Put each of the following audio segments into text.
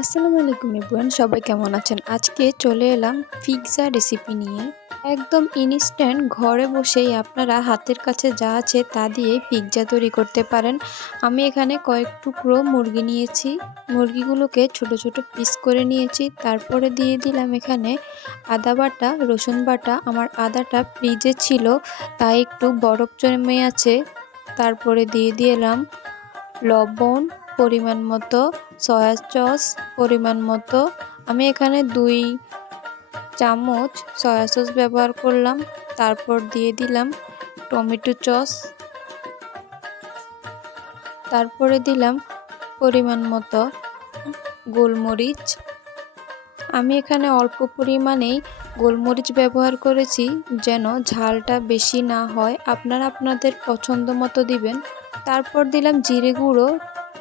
আসসালামু আলাইকুম এভরিওয়ান, সবাই কেমন আছেন? আজকে চলে এলাম পিৎজা রেসিপি নিয়ে। একদম ইনস্ট্যান্ট ঘরে বসেই আপনারা হাতের কাছে যা আছে তা দিয়েই পিৎজা তৈরি করতে পারেন। আমি এখানে কয়েক টুকরো মুরগি নিয়েছি। মুরগিগুলোকে ছোট ছোট পিস করে নিয়েছি। তারপরে দিয়ে দিলাম এখানে আদা বাটা, রসুন বাটা। আমার আদাটা ফ্রিজে ছিল, তাই একটু বরফ জমে আছে। তারপরে দিয়ে দিলাম লবণ পরিমাণ মতো, সয়া সস পরিমাণ মতো। আমি এখানে 2 চামচ সয়া সস ব্যবহার করলাম। তারপর দিয়ে দিলাম টমেটো সস। তারপরে দিলাম পরিমাণ মতো গোলমরিচ। আমি এখানে অল্প পরিমাণেই গোলমরিচ ব্যবহার করেছি, যেন ঝালটা বেশি না হয়। আপনারা আপনাদের পছন্দ মতো দিবেন। তারপর দিলাম জিরে গুঁড়ো,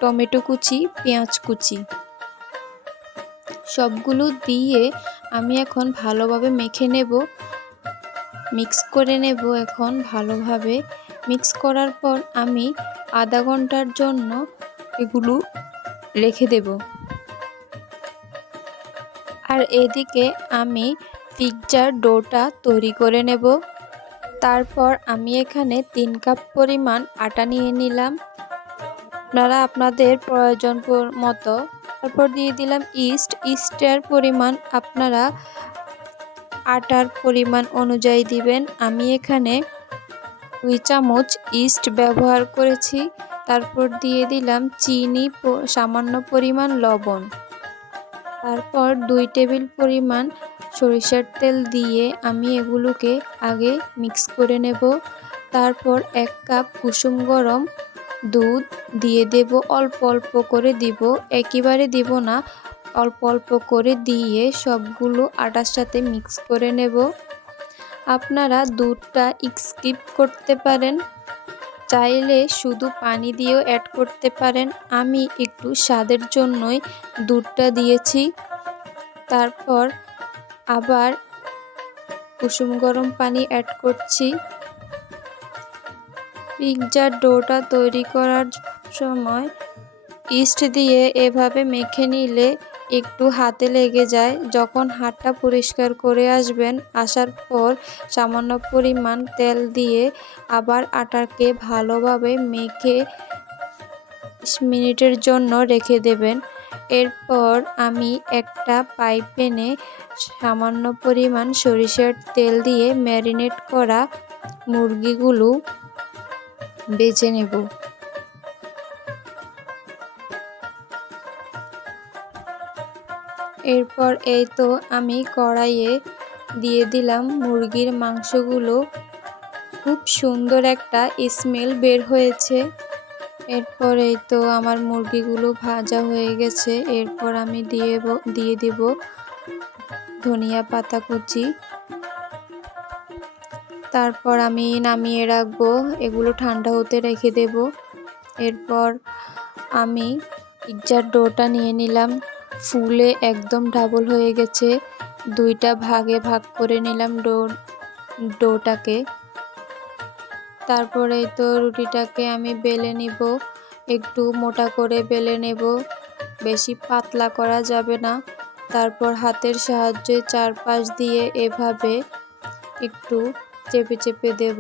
টমেটো কুচি, পেঁয়াজ কুচি। সবগুলো দিয়ে আমি এখন ভালোভাবে মেখে নেব, মিক্স করে নেব। এখন ভালোভাবে মিক্স করার পর আমি আধা ঘন্টার জন্য এগুলো রেখে দেব। আর এদিকে আমি পিৎজার ডোটা তৈরি করে নেব। তারপর আমি এখানে 3 কাপ পরিমাণ আটা নিয়ে নিলাম, আপনারা আপনাদের প্রয়োজন মতো। তারপর দিয়ে দিলাম ইস্টের পরিমাণ আপনারা আটার পরিমাণ অনুযায়ী দিবেন। আমি এখানে 2 চামচ ইস্ট ব্যবহার করেছি। তারপর দিয়ে দিলাম চিনি, সামান্য পরিমাণ লবণ। তারপর 2 টেবিল পরিমাণ সরিষার তেল দিয়ে আমি এগুলোকে আগে মিক্স করে নেব। তারপর 1 কাপ কুসুম গরম দুধ দিয়ে দেব, অল্প অল্প করে দিব, একেবারে দিব না, অল্প অল্প করে দিয়ে সবগুলো আটার সাথে মিক্স করে নেব। আপনারা দুধটা স্কিপ করতে পারেন, চাইলে শুধু পানি দিয়েও অ্যাড করতে পারেন। আমি একটু স্বাদের জন্যই দুধটা দিয়েছি। তারপর আবার কুসুম গরম পানি অ্যাড করছি। পিৎজার ডোটা তৈরি করার সময় ইস্ট দিয়ে এভাবে মেখে নিলে একটু হাতে লেগে যায়। যখন হাতটা পরিষ্কার করে আসার পর সামান্য পরিমাণ তেল দিয়ে আবার আটাকে ভালোভাবে মেখে 20 মিনিটের জন্য রেখে দেবেন। এরপর আমি একটা প্যানে সামান্য পরিমাণ সরিষার তেল দিয়ে ম্যারিনেট করা মুরগিগুলো বেজে নেব। এরপর এই তো আমি কড়াইয়ে দিয়ে দিলাম মুরগির মাংসগুলো। খুব সুন্দর একটা স্মেল বের হয়েছে। এরপর এই তো আমার মুরগিগুলো ভাজা হয়ে গেছে। এরপর আমি দিয়ে দিব ধনিয়া পাতা কুচি। তারপর আমি নামিয়ে রাখবো, এগুলো ঠান্ডা হতে রেখে দেব। এরপর আমি পিৎজার ডোটা নিয়ে নিলাম, ফুলে একদম ডাবল হয়ে গেছে। 2টা ভাগে ভাগ করে নিলাম ডোটাকে। তারপরে তো রুটিটাকে আমি বেলে নিব, একটু মোটা করে বেলে নেব, বেশি পাতলা করা যাবে না। তারপর হাতের সাহায্যে চারপাশ দিয়ে এভাবে একটু চেপে চেপে দেব।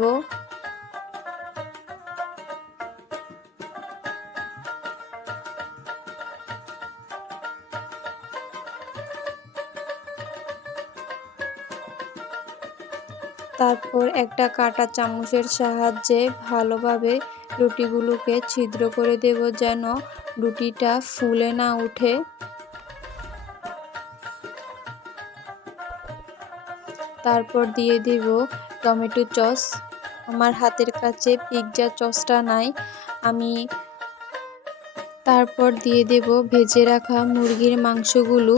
তারপর একটা কাঁটা চামচের সাহায্যে ভালোভাবে রুটিগুলোকে ছিদ্র করে দেব, যেন রুটিটা ফুলে না ওঠে। তারপর দিয়ে দিব টমেটো সস। আমার হাতের কাছে পিৎজা সসটা নাই, তারপর দিয়ে দেব ভেজে রাখা মুরগির মাংসগুলো।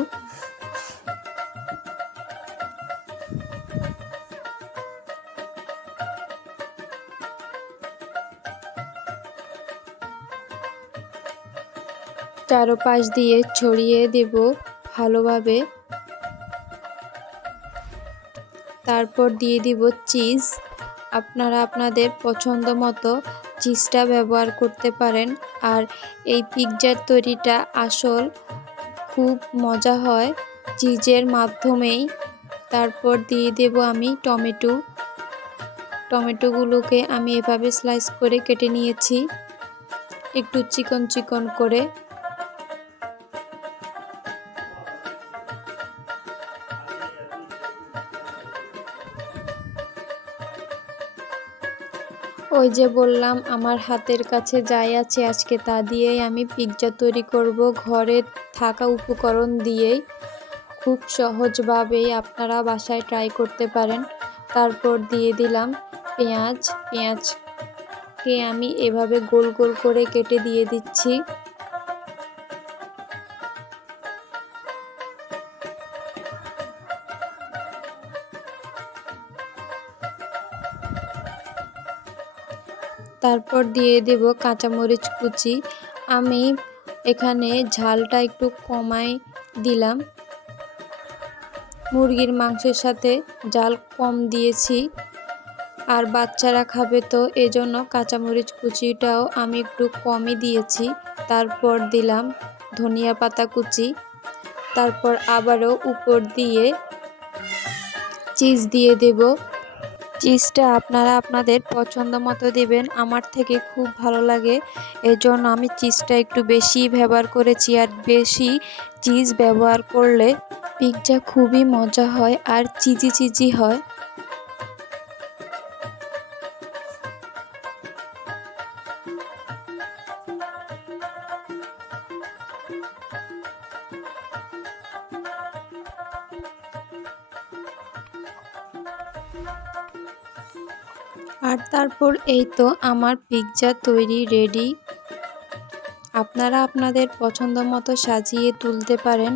চারপাশ দিয়ে ছড়িয়ে দেব ভালোভাবে। তারপর দিয়ে দিব চিজ। আপনারা আপনাদের পছন্দ মতো চিজটা ব্যবহার করতে পারেন। আর এই পিৎজার তৈরিটা খুব মজা হয় চিজের মাধ্যমেই। তারপর দিয়ে দেব আমি টমেটোগুলোকে আমি এভাবে স্লাইস করে কেটে নিয়েছি একটু চিকন চিকন করে। ওই যে বললাম আমার হাতের কাছে যাই আছে আজকে তা দিয়েই আমি পিৎজা তৈরি করব, ঘরে থাকা উপকরণ দিয়েই। খুব সহজভাবেই আপনারা বাসায় ট্রাই করতে পারেন। তারপর দিয়ে দিলাম পেঁয়াজকে আমি এভাবে গোল গোল করে কেটে দিয়ে দিচ্ছি। তারপর দিয়ে দেব কাঁচামরিচ কুচি। আমি এখানে ঝালটা একটু কমাই দিলাম, মুরগির মাংসের সাথে ঝাল কম দিয়েছি, আর বাচ্চারা খাবে তো এজন্য কাঁচামরিচ কুচিটাও আমি একটু কমই দিয়েছি। তারপর দিলাম ধনিয়া পাতা কুচি, তারপর আবারও উপর দিয়ে চিজ দিয়ে দেব। চিজটা আপনারা আপনাদের পছন্দ মতো দেবেন, আমার থেকে খুব ভালো লাগে এজন্য আমি চিজটা একটু বেশি ব্যবহার করেছি। আর বেশি চিজ ব্যবহার করলে পিৎজা খুবই মজা হয় আর চিজি হয়। আর তারপর এই তো আমার পিৎজা তৈরি রেডি। আপনারা আপনাদের পছন্দ মতো সাজিয়ে তুলতে পারেন।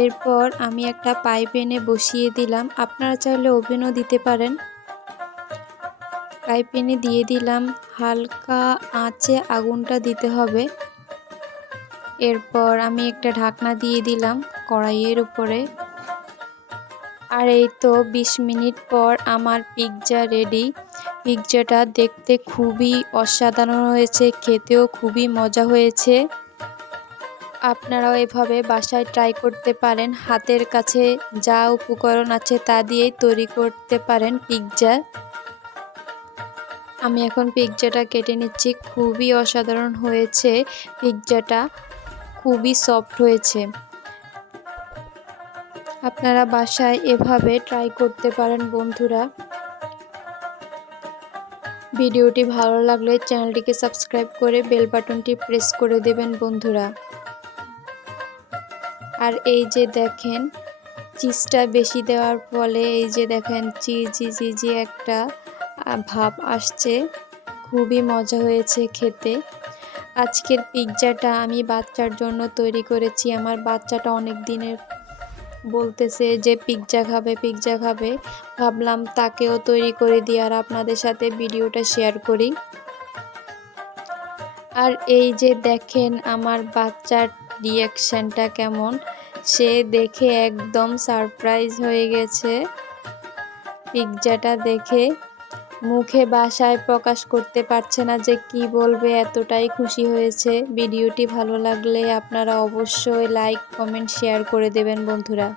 এরপর আমি একটা পাই প্যানে বসিয়ে দিলাম, আপনারা চাইলে ওভেনও দিতে পারেন। পাই প্যানে দিয়ে দিলাম, হালকা আঁচে আগুনটা দিতে হবে। এরপর আমি একটা ঢাকনা দিয়ে দিলাম কড়াইয়ের উপরে। আর এই তো 20 মিনিট পর আমার পিৎজা রেডি। পিৎজাটা দেখতে খুবই অসাধারণ হয়েছে, খেতেও খুবই মজা হয়েছে। আপনারাও এভাবে বাসায় ট্রাই করতে পারেন, হাতের কাছে যা উপকরণ আছে তা দিয়েই তৈরি করতে পারেন পিৎজা। আমি এখন পিৎজাটা কেটে নিচ্ছি, খুবই অসাধারণ হয়েছে পিৎজাটা, খুবই সফট হয়েছে। আপনারা বাসায় এভাবে ট্রাই করতে পারেন বন্ধুরা। ভিডিওটি ভালো লাগলে চ্যানেলটিকে সাবস্ক্রাইব করে বেল বাটনটি প্রেস করে দেবেন বন্ধুরা। আর এই যে দেখেন চিজটা বেশি দেওয়ার ফলে এই যে দেখেন চিজি একটা ভাব আসছে, খুবই মজা হয়েছে খেতে। আজকের পিৎজাটা আমি বাচ্চার জন্য তৈরি করেছি, আমার বাচ্চাটা অনেক দিনের বলতেছে যে পিৎজা খাবে, ভাবলাম তাকেও তৈরি করে দিই আর আপনাদের সাথে ভিডিওটা শেয়ার করি। আর এই যে দেখেন আমার বাচ্চার রিয়াকশানটা কেমন, সে দেখে একদম সারপ্রাইজ হয়ে গেছে পিৎজাটা দেখে, মুখে ভাষায় প্রকাশ করতে পারছে না যে কি বলবে, এতটাই খুশি হয়েছে। ভিডিওটি ভালো লাগলে আপনারা অবশ্যই লাইক কমেন্ট শেয়ার করে দেবেন বন্ধুরা।